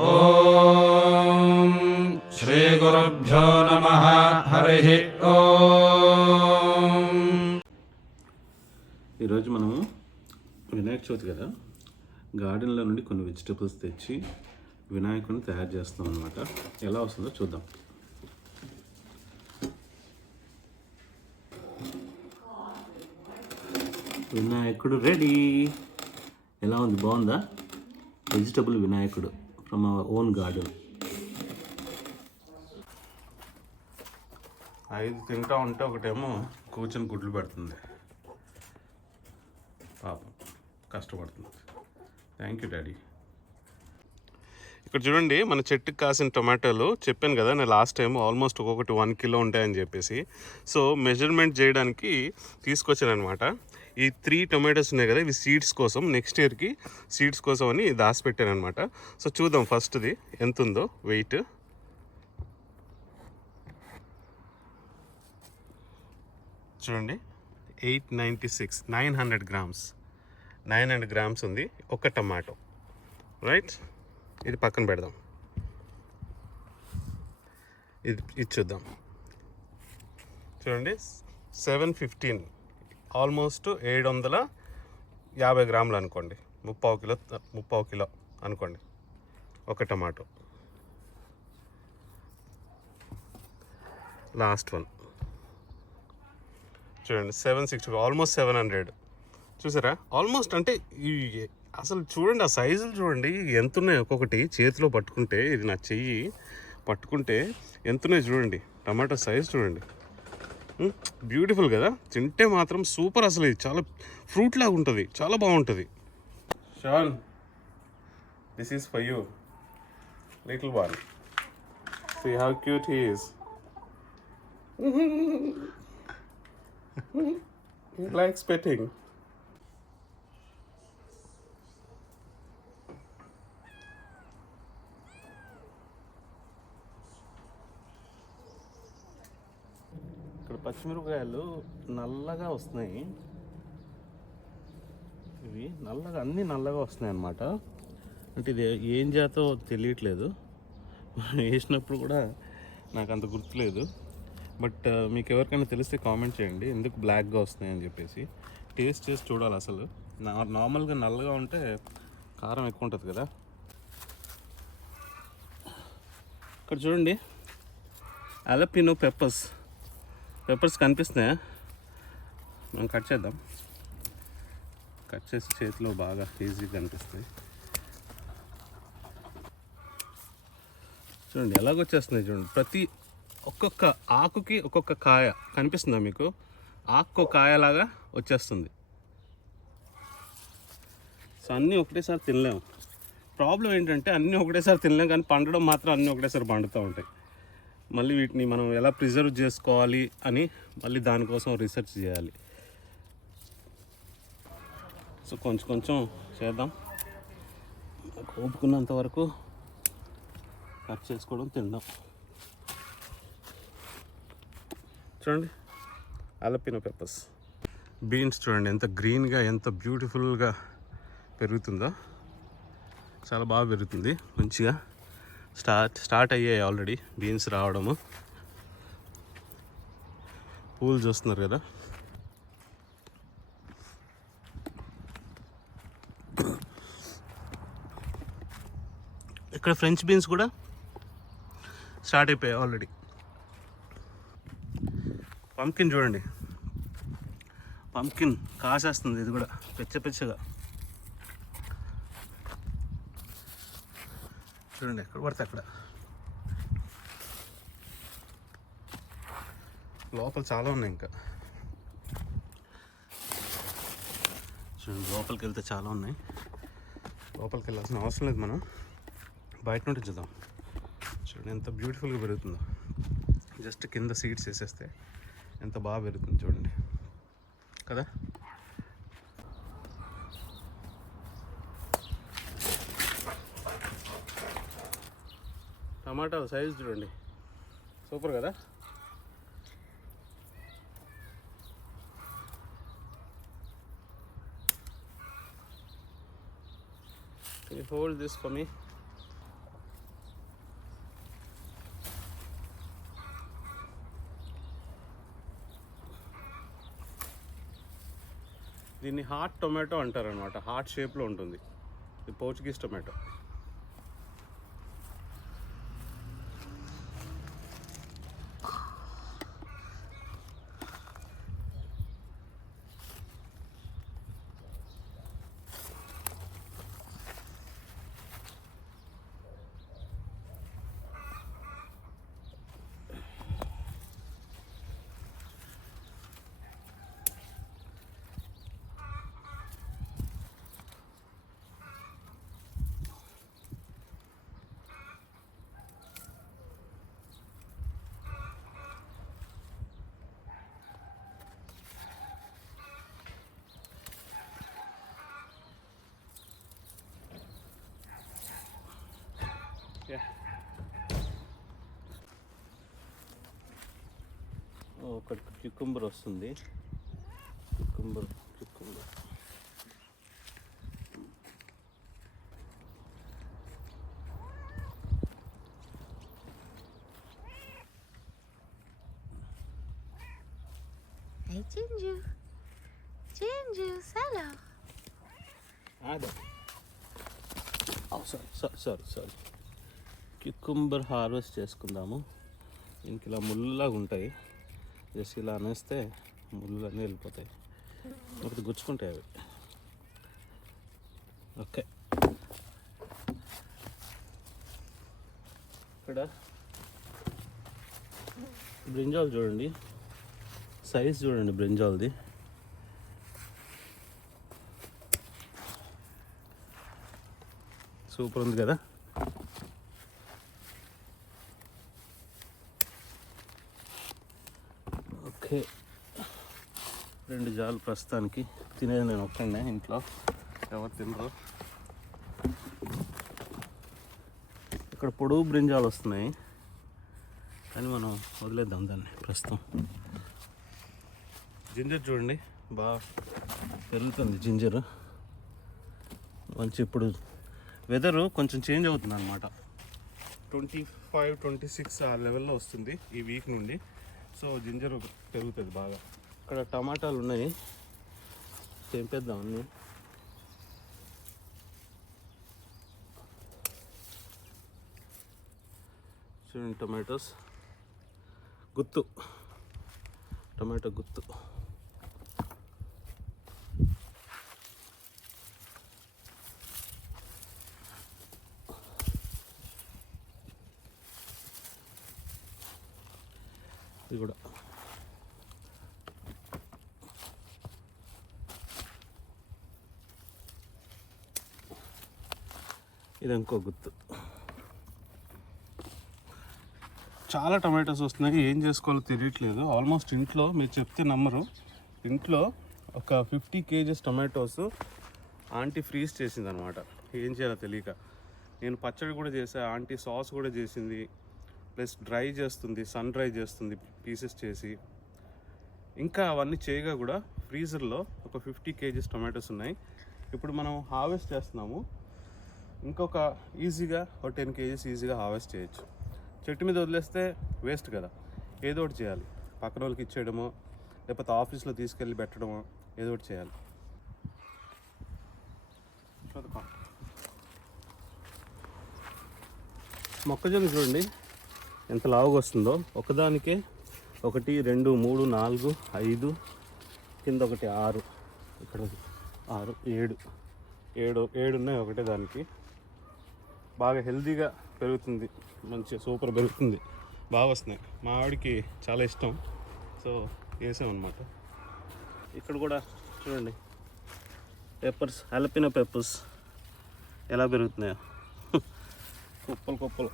ఓం శ్రీ గురుభ్యో నమః. హరి ఓం. ఈరోజు మనము వినాయక చవితి కదా, గార్డెన్లో నుండి కొన్ని వెజిటబుల్స్ తెచ్చి వినాయకుడిని తయారు చేస్తాం అన్నమాట. ఎలా వస్తుందో చూద్దాం. వినాయకుడు రెడీ. ఎలా ఉంది, బాగుందా? వెజిటబుల్ వినాయకుడు ఫ్రమ్ అవర్ ఓన్ గార్డెన్. 5 తింటా ఉంటే ఒకటేమో కూర్చొని గుడ్లు పెడుతుంది. పాపం కష్టపడుతుంది. Thank you daddy. ఇక్కడ చూడండి, మన చెట్టుకి కాసిన టొమాటోలు చెప్పాను కదా నేను లాస్ట్ టైం, ఆల్మోస్ట్ ఒక్కొక్కటి 1 కిలో ఉంటాయని చెప్పేసి. సో మెజర్మెంట్ చేయడానికి తీసుకొచ్చాను అనమాట. ఈ 3 టొమాటోస్ ఉన్నాయి కదా, ఇవి సీడ్స్ కోసం, నెక్స్ట్ ఇయర్కి సీడ్స్ కోసం అని దాచిపెట్టాను అనమాట. సో చూద్దాం ఫస్ట్ది ఎంత ఉందో వెయిట్. చూడండి, 896, 900 గ్రామ్స్, 900 గ్రామ్స్ ఉంది ఒక టమాటో. రైట్, ఇది పక్కన పెడదాం. ఇది చూద్దాం. చూడండి, 715, ఆల్మోస్ట్ 750 గ్రాములు అనుకోండి. 30 కిలో అనుకోండి ఒక టమాటో. లాస్ట్ వన్ చూడండి, 760, ఆల్మోస్ట్ 700. చూసారా, ఆల్మోస్ట్. అంటే అసలు చూడండి, ఆ సైజులు చూడండి ఎంత ఉన్నాయి. ఒక్కొక్కటి చేతిలో పట్టుకుంటే, ఇది నా చెయ్యి పట్టుకుంటే ఎంత ఉన్నాయి చూడండి. టమాటో సైజ్ చూడండి, బ్యూటిఫుల్ కదా. తింటే మాత్రం సూపర్. అసలు ఇది చాలా ఫ్రూట్ లాగా ఉంటుంది, చాలా బాగుంటుంది. Sean, this is for you, little one. See how cute he is. He likes petting. ఇక్కడ పచ్చిమిరపకాయలు నల్లగా వస్తున్నాయి. ఇవి నల్లగా, అన్నీ నల్లగా వస్తున్నాయి అన్నమాట. అంటే ఇది ఏం జాతో తెలియట్లేదు. వేసినప్పుడు కూడా నాకు అంత గుర్తులేదు. బట్ మీకు ఎవరికైనా తెలిస్తే కామెంట్ చేయండి, ఎందుకు బ్లాక్గా వస్తున్నాయి అని చెప్పేసి. టేస్ట్ చేసి చూడాలి. అసలు నార్మల్గా నల్లగా ఉంటే కారం ఎక్కువ ఉంటుంది కదా. ఇక్కడ చూడండి, అలపినో పెప్పర్స్ కనిపిస్తున్నాయా? మనం కట్ చేద్దాం. కట్ చేసి చేతిలో బాగా ఈజీగా కనిపిస్తాయి. చూడండి ఎలాగొచ్చేస్తున్నాయి చూడండి. ప్రతి ఒక్కొక్క ఆకుకి ఒక్కొక్క కాయ కనిపిస్తుందా మీకు? ఆకు కాయలాగా వచ్చేస్తుంది. సో అన్నీ ఒకటేసారి తినలేము. ప్రాబ్లం ఏంటంటే అన్నీ ఒకటేసారి తినలేము, కానీ పండడం మాత్రం అన్నీ ఒకటేసారి పండుతూ ఉంటాయి. మళ్ళీ వీటిని మనం ఎలా ప్రిజర్వ్ చేసుకోవాలి అని మళ్ళీ దానికోసం రీసెర్చ్ చేయాలి. సో కొంచెం కొంచెం చేద్దాం. ఓపుకున్నంత వరకు కట్ చేసుకోవడం, తినడం. చూడండి, అలపినో పెప్పర్స్. బీన్స్ చూడండి ఎంత గ్రీన్గా, ఎంత బ్యూటిఫుల్గా పెరుగుతుందో. చాలా బాగా పెరుగుతుంది, మంచిగా స్టార్ట్ అయ్యాయి ఆల్రెడీ బీన్స్ రావడము. పూలు చూస్తున్నారు కదా. ఇక్కడ ఫ్రెంచ్ బీన్స్ కూడా స్టార్ట్ అయిపోయాయి ఆల్రెడీ. పంకిన్ చూడండి, పంకిన్ కాసేస్తుంది. ఇది కూడా పెచ్చగా చూడండి, ఎక్కడ పడితే అక్కడ. లోపల చాలా ఉన్నాయి ఇంకా. చూడండి, లోపలికి వెళ్తే చాలా ఉన్నాయి. లోపలికి వెళ్ళాల్సిన అవసరం లేదు, మనం బయట నుండి చూద్దాం. చూడండి ఎంత బ్యూటిఫుల్గా పెరుగుతుందో. జస్ట్ కింద సీడ్స్ వేసేస్తే ఎంత బాగా పెరుగుతుంది చూడండి కదా. టమాటా సైజ్ చూడండి, సూపర్ కదా. Can you hold this for me? దీన్ని హార్ట్ టొమాటో అంటారు అనమాట. హార్ట్ షేప్లో ఉంటుంది. ఇది పోర్చుగీస్ టొమాటో. ఒక క్యుకుంబర్ వస్తుంది. Cucumber Hey Jinju, hello. Sorry cucumber harvest చేసుకుందాము. ఇంక ఇలా ముళ్ళలాగా ఉంటాయి. జస్ట్ ఇలా అనేస్తే ముళ్ళు అన్నీ వెళ్ళిపోతాయి. ఒకటి గుచ్చుకుంటాయి అవి. ఓకే, ఇక్కడ బ్రింజాల్ చూడండి, సైజ్ చూడండి బ్రింజాల్ది. సూపర్ ఉంది కదా. ఓకే, 2 జాలు ప్రస్తుతానికి. తినేది నేను ఒక్కడే, ఇంట్లో ఎవరు తినరు. ఇక్కడ పొడవు బ్రింజాలు వస్తున్నాయి కానీ మనం వదిలేద్దాం దాన్ని ప్రస్తుతం. జింజర్ చూడండి, బాగా పెరుగుతుంది జింజర్. మంచి ఇప్పుడు వెదరు కొంచెం చేంజ్ అవుతుంది అనమాట. 25-26 ఆ లెవెల్లో వస్తుంది ఈ వీక్ నుండి. సో జింజర్ పెరుగుతుంది బాగా. ఇక్కడ టమాటాలు ఉన్నాయి, తెంపేద్దాం అన్నీ. చూడండి టమాటోస్, గుత్తు టమాటో గుత్తు. ఇది కూడా ఇది ఇంకో గుత్తు. చాలా టమాటోస్ వస్తున్నాయి, ఏం చేసుకోవాలో తెలియట్లేదు. ఆల్మోస్ట్ ఇంట్లో, మీరు చెప్తే నమ్మరు, ఇంట్లో ఒక 50 kgs టమాటోస్ ఆంటీ ఫ్రీజ్ చేసింది అనమాట. ఏం చేయాలో తెలియక నేను పచ్చడి కూడా చేసా, ఆంటీ సాస్ కూడా చేసింది, ప్లస్ డ్రై చేస్తుంది, సన్ డ్రై చేస్తుంది పీసెస్ చేసి. ఇంకా అవన్నీ చేయగా కూడా ఫ్రీజర్లో ఒక 50 kgs టమాటోస్ ఉన్నాయి. ఇప్పుడు మనం హార్వెస్ట్ చేస్తున్నాము. ఇంకొక ఈజీగా ఒక 10 kgs ఈజీగా హార్వెస్ట్ చేయొచ్చు. చెట్టు మీద వదిలేస్తే వేస్ట్ కదా, ఏదో ఒకటి చేయాలి. పక్కన వాళ్ళకి ఇచ్చేయడమో, లేకపోతే ఆఫీస్లో తీసుకెళ్ళి పెట్టడమో, ఏదో ఒకటి చేయాలి. మొక్కజొన్న చూడండి ఎంత లావుగా వస్తుందో. ఒకదానికే 1, 2, 3, 4, 5, కింద ఒకటి 6, ఇక్కడ 6, 7 ఉన్నాయి ఒకటే దానికి. బాగా హెల్తీగా పెరుగుతుంది, మంచిగా సూపర్ పెరుగుతుంది, బాగా వస్తున్నాయి. మా ఆవిడకి చాలా ఇష్టం, సో వేసామన్నమాట. ఇక్కడ కూడా చూడండి పెప్పర్స్, హలపినో పెప్పర్స్ ఎలా పెరుగుతున్నాయో, కుప్పలు.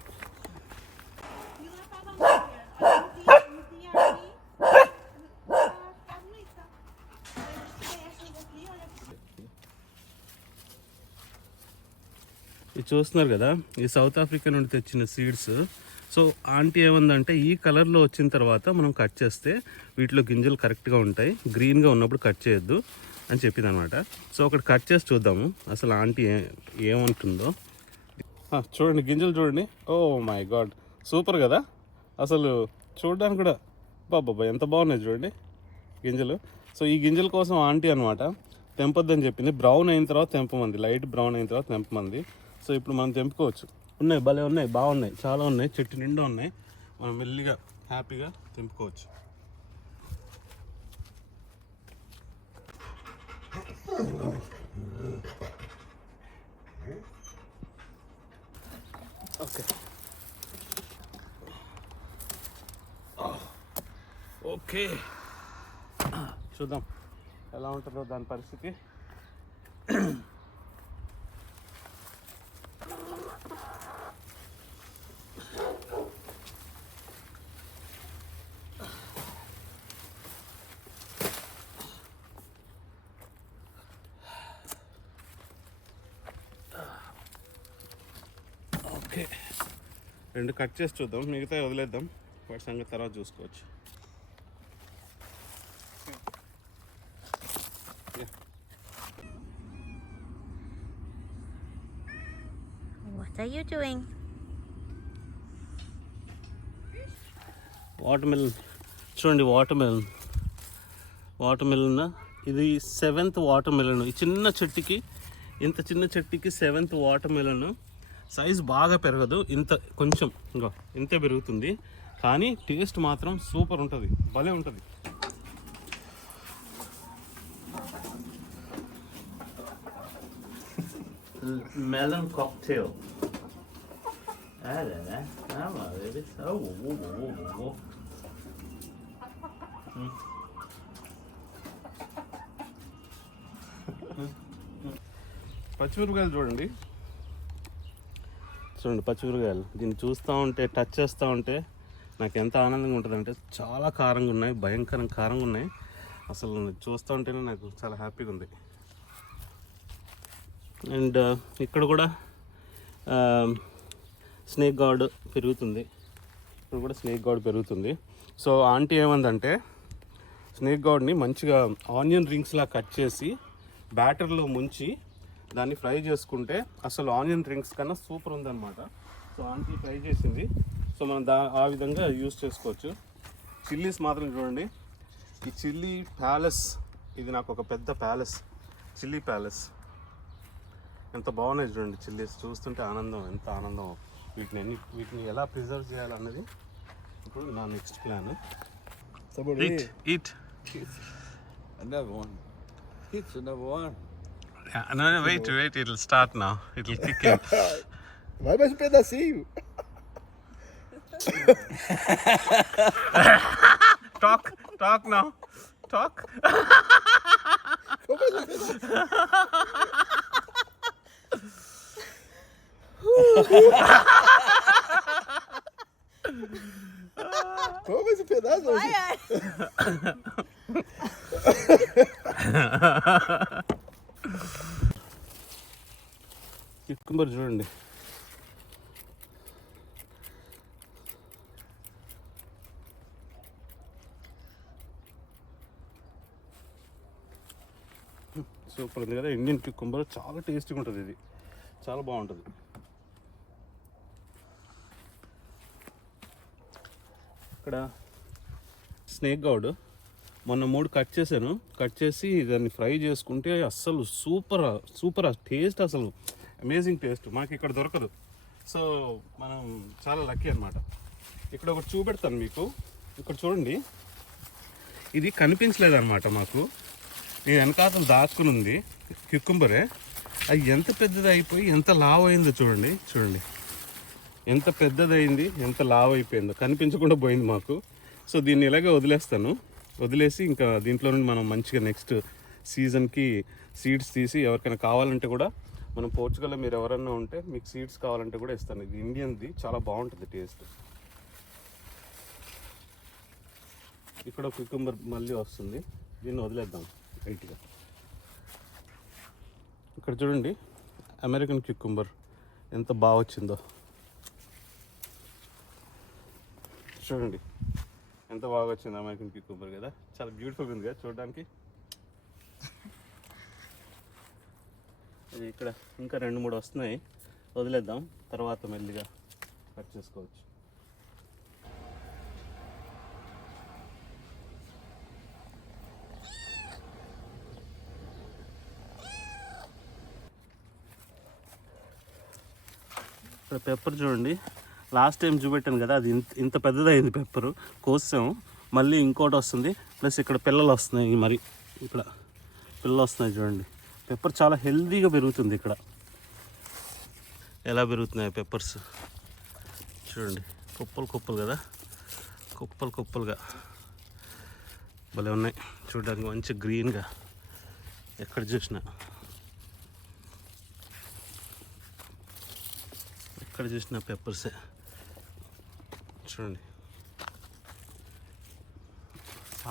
ఇది చూస్తున్నారు కదా, ఈ సౌత్ ఆఫ్రికా నుండి తెచ్చిన సీడ్స్. సో ఆంటీ ఏమందంటే, ఈ కలర్లో వచ్చిన తర్వాత మనం కట్ చేస్తే వీటిలో గింజలు కరెక్ట్గా ఉంటాయి, గ్రీన్గా ఉన్నప్పుడు కట్ చేయొద్దు అని చెప్పింది అనమాట. సో ఒకటి కట్ చేసి చూద్దాము అసలు ఆంటీ ఏమంటుందో. చూడండి గింజలు చూడండి, ఓ మై గాడ్, సూపర్ కదా అసలు. చూడడానికి కూడా బాబా ఎంత బాగున్నాయి చూడండి గింజలు. సో ఈ గింజల కోసం ఆంటీ అనమాట తెంపొద్దని చెప్పింది. బ్రౌన్ అయిన తర్వాత తెంపమంది, లైట్ బ్రౌన్ అయిన తర్వాత తెంపమంది. సో ఇప్పుడు మనం తెంపుకోవచ్చు. ఉన్నాయి, భలే ఉన్నాయి, బాగున్నాయి, చాలా ఉన్నాయి, చెట్టు నిండా ఉన్నాయి. మనం మెల్లిగా హ్యాపీగా తెంపుకోవచ్చు. ఓకే ఓకే, చూద్దాం ఎలా ఉంటుందో దాని పరిస్థితి. ఓకే, 2 కట్ చేసి చూద్దాం, మిగతా వదిలేద్దాం, వాటి సంగతి తర్వాత చూసుకోవచ్చు. What are you doing? Watermelon చూడండి, వాటర్మెలన్ ఇది 7th వాటర్మెలన్. ఈ చిన్న చెట్టుకి, ఇంత చిన్న చెట్టుకి 7th వాటర్మెలన్. సైజ్ బాగా పెరగదు, ఇంత కొంచెం ఇంకా ఇంతే పెరుగుతుంది, కానీ టేస్ట్ మాత్రం సూపర్ ఉంటుంది, భలే ఉంటుంది. Melon cocktail. పచ్చిమిరపకాయలు చూడండి, పచ్చిమిరపకాయలు. దీన్ని చూస్తూ ఉంటే, టచ్ చేస్తూ ఉంటే నాకు ఎంత ఆనందంగా ఉంటుందంటే, చాలా కారంగా ఉన్నాయి, భయంకరంగా కారంగా ఉన్నాయి. అసలు చూస్తూ ఉంటేనే నాకు చాలా హ్యాపీగా ఉంది. అండ్ ఇక్కడ కూడా స్నేక్ గార్డ్ పెరుగుతుంది, ఇక్కడ కూడా స్నేక్ గార్డ్ పెరుగుతుంది. సో ఆంటీ ఏమందంటే, స్నేక్ గార్డ్ని మంచిగా ఆనియన్ రింగ్స్లా కట్ చేసి బ్యాటర్లో ముంచి దాన్ని ఫ్రై చేసుకుంటే అసలు ఆనియన్ రింగ్స్ కన్నా సూపర్ ఉందన్నమాట. సో ఆంటీ ఫ్రై చేసింది, సో మనం ఆ విధంగా యూస్ చేసుకోవచ్చు. చిల్లీస్ మాత్రం చూడండి, ఈ చిల్లీ ప్యాలెస్, ఇది నాకు ఒక పెద్ద ప్యాలెస్, చిల్లీ ప్యాలెస్. ఎంత బాగున్నాయి చూడండి చిల్లీస్, చూస్తుంటే ఆనందం, ఎంత ఆనందం. వీటిని ఎలా ప్రిజర్వ్ చేయాలన్నది ఇప్పుడు నా next plan. Eat Another one. It's another one. No, wait, it'll start now. It'll kick in. Vai mais um pedacinho. Talk now. Talk. Vou mais um pedacinho. Vamos mais um pedaço? Cucumber చూడండి, super ఉంది కదా. Indian cucumber చాలా టేస్టీగా ఉంటుంది, ఇది చాలా బాగుంటుంది. ఇక్కడ స్నేక్ గార్డ్ మొన్న 3 కట్ చేశాను, కట్ చేసి దాన్ని ఫ్రై చేసుకుంటే అస్సలు సూపర్ టేస్ట్, అసలు అమేజింగ్ టేస్ట్. మాకు ఇక్కడ దొరకదు, సో మనం చాలా లక్కీ అనమాట. ఇక్కడ ఒకటి చూపెడతాను మీకు, ఇక్కడ చూడండి, ఇది కనిపించలేదన్నమాట మాకు, ఇది వెనకాతలు దాక్కుని ఉంది క్యూకంబరే. అది ఎంత పెద్దది అయిపోయి ఎంత లావ్ అయిందో చూడండి, ఎంత పెద్దదైంది, ఎంత లావ్ అయిపోయిందో, కనిపించకుండా పోయింది మాకు. సో దీన్ని ఇలాగే వదిలేసి ఇంకా దీంట్లో నుండి మనం మంచిగా నెక్స్ట్ సీజన్కి సీడ్స్ తీసి ఎవరికైనా కావాలంటే కూడా, మనం పోర్చుగల్లో మీరు ఎవరైనా ఉంటే మీకు సీడ్స్ కావాలంటే కూడా ఇస్తాను. ఇది ఇండియన్ది, చాలా బాగుంటుంది టేస్ట్. ఇక్కడ క్యూకంబర్ మళ్ళీ వస్తుంది, దీన్ని వదిలేద్దాం లైట్గా. ఇక్కడ చూడండి అమెరికన్ క్యూకంబర్ ఎంత బాగా వచ్చిందో, చూడండి ఎంత బాగా వచ్చింది అమెరికన్ క్యూకంబర్ కదా, చాలా బ్యూటిఫుల్గా ఉంది కదా చూడడానికి. ఇది ఇక్కడ ఇంకా 2-3 వస్తున్నాయి, వదిలేద్దాం, తర్వాత మెల్లిగా కట్ చేసుకోవచ్చు. ఇక్కడ పెప్పర్ చూడండి, లాస్ట్ టైం చూపెట్టాను కదా, అది ఇంత పెద్దదైంది పెప్పరు. కోసాము, మళ్ళీ ఇంకోటి వస్తుంది. ప్లస్ ఇక్కడ పిల్లలు వస్తున్నాయి, మరి ఇక్కడ పిల్లలు వస్తున్నాయి చూడండి. పెప్పర్ చాలా హెల్తీగా పెరుగుతుంది ఇక్కడ. ఎలా పెరుగుతున్నాయి పెప్పర్స్ చూడండి, కుప్పలు కుప్పలు కదా, కుప్పలు కుప్పలుగా భలే ఉన్నాయి చూడడానికి, మంచి గ్రీన్గా ఎక్కడ చూసినా. ఎక్కడ చూసినా పెప్పర్సే చూడండి.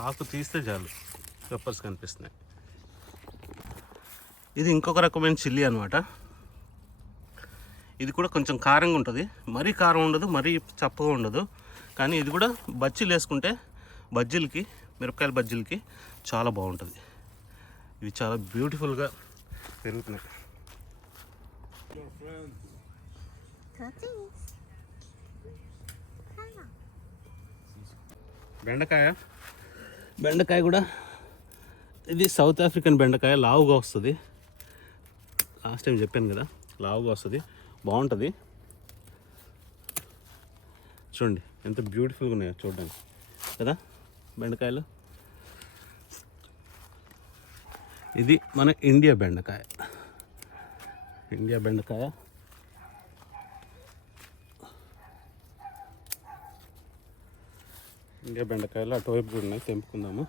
ఆకు తీస్తే చాలు పెప్పర్స్ కనిపిస్తున్నాయి. ఇది ఇంకొక రకమైన చిల్లీ అనమాట. ఇది కూడా కొంచెం కారంగా ఉంటుంది, మరీ కారం ఉండదు, మరీ చప్పగా ఉండదు. కానీ ఇది కూడా బజ్జీలు వేసుకుంటే, బజ్జీలకి, మిరపకాయల బజ్జీలకి చాలా బాగుంటుంది. ఇవి చాలా బ్యూటిఫుల్గా పెరుగుతున్నాయి. బెండకాయ కూడా ఇది సౌత్ ఆఫ్రికన్ బెండకాయ, లావుగా వస్తుంది. లాస్ట్ టైం చెప్పాను కదా, లావుగా వస్తుంది, బాగుంటుంది. చూడండి ఎంత బ్యూటిఫుల్గా ఉన్నాయో చూడడానికి కదా బెండకాయలు. ఇది మన ఇండియా బెండకాయ. ఇండియా బెండకాయ ఇండియా బెండకాయలు అటువైపు చూడండి, తెంపుకుందాము.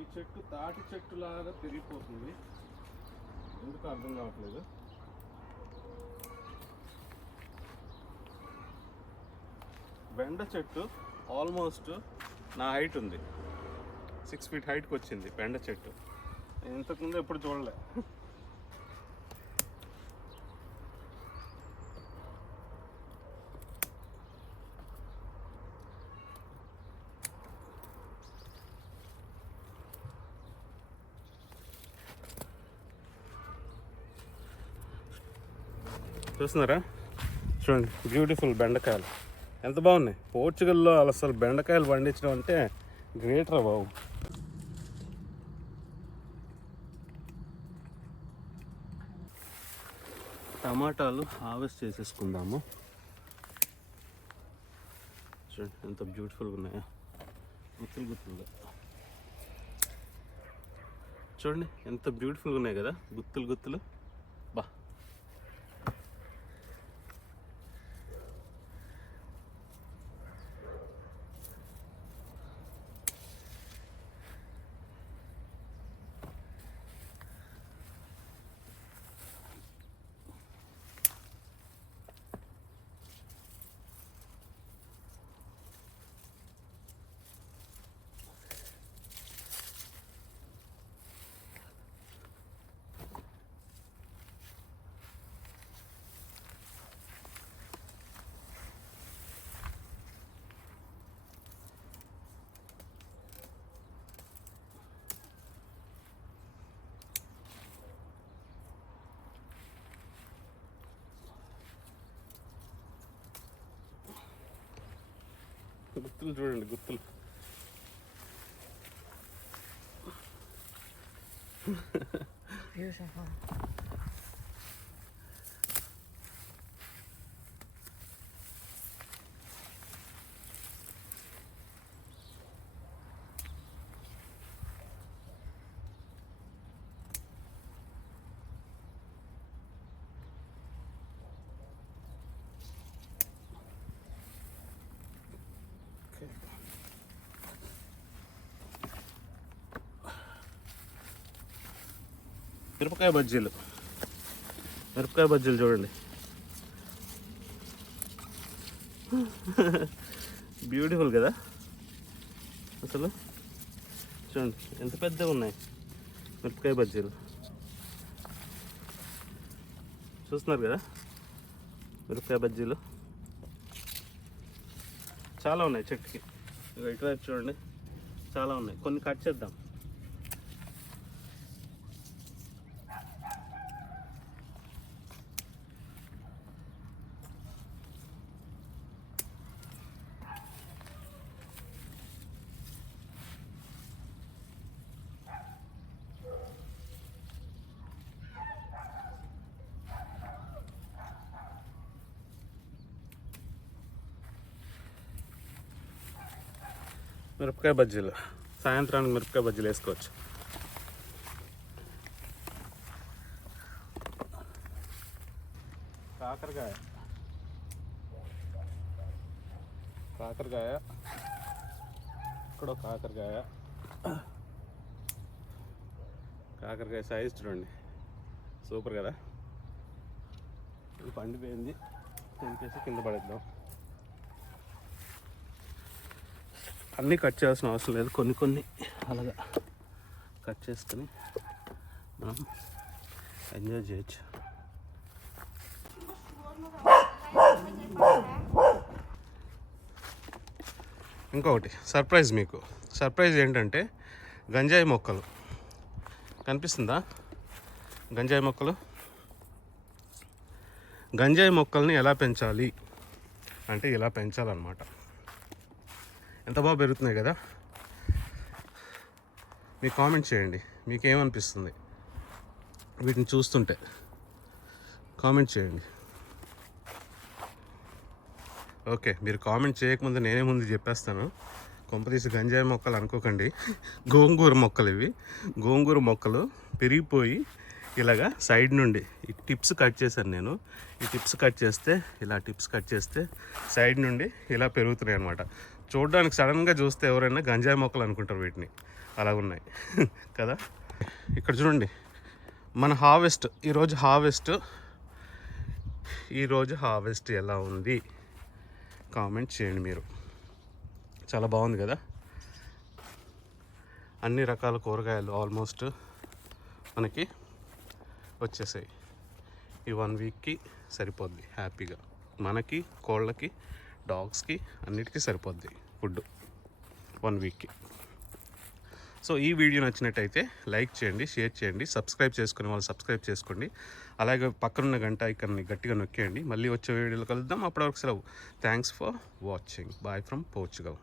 ఈ చెట్టు తాటి చెట్టులాగా పెరిగిపోతుంది, ఎందుకు అర్థం కావట్లేదు. బెండ చెట్టు ఆల్మోస్ట్ నా హైట్ ఉంది, 6 feet హైట్కి వచ్చింది బెండ చెట్టు. ఇంతకుముందు ఎప్పుడు చూడలే. చూస్తున్నారా, చూడండి బ్యూటిఫుల్ బెండకాయలు ఎంత బాగున్నాయి. పోర్చుగల్లో అసలు బెండకాయలు పండించడం అంటే గ్రేట్ రా బాబు. టమాటాలు హార్వెస్ట్ చేసేసుకుందాము. చూడండి ఎంత బ్యూటిఫుల్గా ఉన్నాయో, గుత్తులు గుత్తులుగా. చూడండి ఎంత బ్యూటిఫుల్గా ఉన్నాయి కదా, గుత్తులు గుత్తులు. బా, గుత్తులు చూడండి, గుత్తులు. Beautiful. మిరపకాయ బజ్జీలు, మిరపకాయ బజ్జీలు చూడండి, బ్యూటిఫుల్ కదా అసలు. చూడండి ఎంత పెద్దగా ఉన్నాయి మిరపకాయ బజ్జీలు. చూస్తున్నారు కదా మిరపకాయ బజ్జీలు చాలా ఉన్నాయి చెట్టుకి. ఇక ఇటువైపు చూడండి, చాలా ఉన్నాయి. కొన్ని కట్ చేద్దాం. మిరపకాయ బజ్జీలు, సాయంత్రానికి మిరపకాయ బజ్జీలు వేసుకోవచ్చు. కాకరకాయ, కాకరకాయ, ఇక్కడ కాకరకాయ, కాకరకాయ సైజ్ చూడండి, సూపర్ కదా. ఇది పండిపోయింది, తెంపేసి కింద పడేద్దాం. అన్నీ కట్ చేయాల్సిన అవసరం లేదు, కొన్ని కొన్ని అలాగా కట్ చేసుకొని మనం ఎంజాయ్ చేయొచ్చు. ఇంకొకటి సర్ప్రైజ్, మీకు సర్ప్రైజ్ ఏంటంటే గంజాయి మొక్కలు కనిపిస్తుందా? గంజాయి మొక్కలు, గంజాయి మొక్కల్ని ఎలా పెంచాలి అంటే ఇలా పెంచాలన్నమాట. ఎంత బాగా పెరుగుతున్నాయి కదా. మీరు కామెంట్ చేయండి, మీకు ఏమనిపిస్తుంది వీటిని చూస్తుంటే. కామెంట్ చేయండి. ఓకే, మీరు కామెంట్ చేయకముందు నేనే ముందు చెప్పేస్తాను. కొంపతీసి గంజాయి మొక్కలు అనుకోకండి, గోంగూర మొక్కలు ఇవి. గోంగూర మొక్కలు పెరిగిపోయి ఇలాగా సైడ్ నుండి ఈ టిప్స్ కట్ చేశాను నేను. ఈ టిప్స్ కట్ చేస్తే, ఇలా టిప్స్ కట్ చేస్తే సైడ్ నుండి ఇలా పెరుగుతున్నాయి అన్నమాట. చూడడానికి సడన్గా చూస్తే ఎవరైనా గంజాయి మొక్కలు అనుకుంటారు వీటిని, అలా ఉన్నాయి కదా. ఇక్కడ చూడండి మన హార్వెస్ట్, ఈరోజు హార్వెస్ట్ ఎలా ఉంది కామెంట్ చేయండి మీరు. చాలా బాగుంది కదా. అన్ని రకాల కూరగాయలు ఆల్మోస్ట్ మనకి వచ్చేసాయి. ఈ 1 వీక్కి సరిపోద్ది హ్యాపీగా. మనకి, కోళ్ళకి, డాగ్స్కి అన్నిటికీ సరిపోద్ది ఫుడ్ 1 వీక్కి. సో ఈ వీడియో నచ్చినట్టయితే లైక్ చేయండి, షేర్ చేయండి, సబ్స్క్రైబ్ చేసుకునే వాళ్ళు సబ్స్క్రైబ్ చేసుకోండి. అలాగే పక్కనున్న గంట ఐకాన్ని గట్టిగా నొక్కేయండి. మళ్ళీ వచ్చే వీడియోలో కలుద్దాం. అప్పటివరకు సెలవు. Thanks for watching. Bye from Portugal.